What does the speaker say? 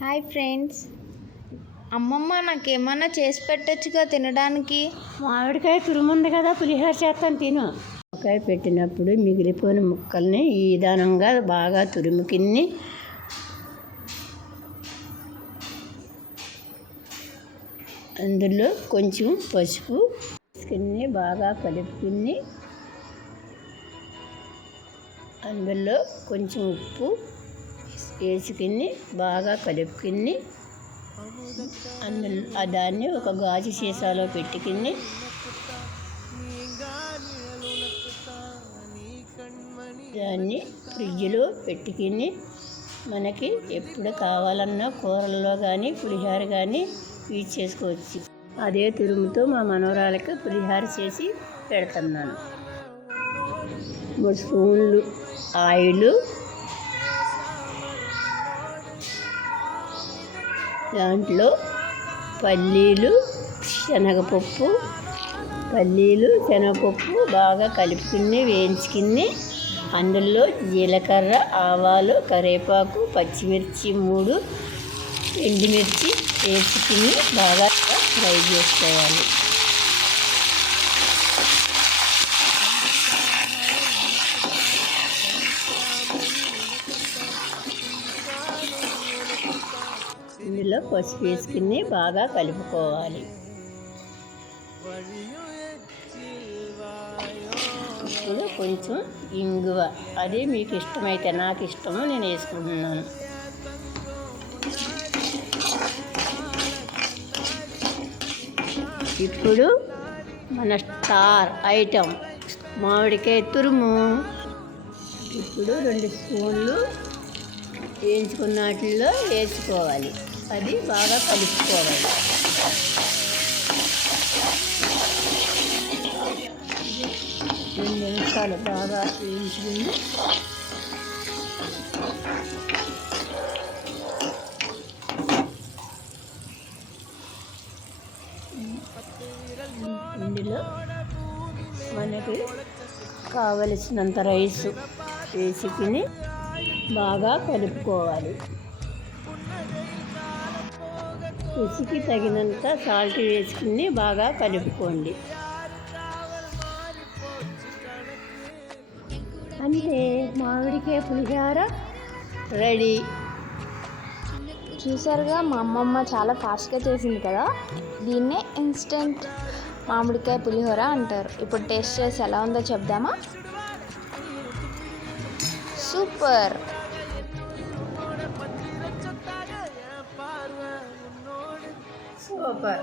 Hi friends, అమ్మమ్మ నాకేమన్నా చేసి పెట్టచ్చుగా తినడానికి. మామిడికాయ తురుముంది కదా, పులిహోర చేస్తాను, తిను. మామిడికాయ పెట్టినప్పుడు మిగిలిపోయిన ముక్కల్ని ఈ విధానంగా బాగా తురుముకిన్ని అందులో కొంచెం పసుపు వేసుకుని బాగా కలుపుకుని అందులో కొంచెం ఉప్పు వేసుకుని బాగా కలుపుకుని అందులో దాన్ని ఒక గాజు సీసాలో పెట్టుకుని దాన్ని ఫ్రిడ్జ్లో పెట్టుకుని మనకి ఎప్పుడు కావాలన్నా కూరల్లో కానీ పులిహోర కానీ యూజ్ చేసుకోవచ్చు. అదే తురుముతో మా మనవరాలకి పులిహోర చేసి పెడుతున్నాను. 3 స్పూన్లు ఆయిల్, దాంట్లో పల్లీలు శనగపప్పు బాగా కలుపుకుని వేయించుకుని అందులో జీలకర్ర, ఆవాలు, కరివేపాకు, పచ్చిమిర్చి 3 ఎండుమిర్చి వేసుకుని బాగా ఫ్రై చేసుకోవాలి. ఇందులో పసుపు వేసుకుని బాగా కలుపుకోవాలి. ఇప్పుడు కొంచెం ఇంగువ, అది మీకు ఇష్టమైతే, నాకు ఇష్టము, నేను వేసుకుంటున్నాను. ఇప్పుడు మన స్టార్ ఐటమ్ మామిడికాయ తురుము. ఇప్పుడు 2 స్పూన్లు వేయించుకున్న వాటిల్లో వేసుకోవాలి. అది బాగా కలుపుకోవాలి. రెండు నిమిషాలు బాగా వేయించుకుని ఇందులో మనకి కావలసినంత రైస్ వేసుకుని బాగా కలుపుకోవాలి. రుచికి తగినంత సాల్ట్ వేసుకుని బాగా కలుపుకోండి. అంటే మామిడికాయ పులిహోర రెడీ. చూసారుగా, మా అమ్మమ్మ చాలా ఫాస్ట్గా చేసింది కదా. దీన్నే ఇన్స్టెంట్ మామిడికాయ పులిహోర అంటారు. ఇప్పుడు టేస్ట్ చేసి ఎలా ఉందో చెప్దామా? సూపర్. సూపర్.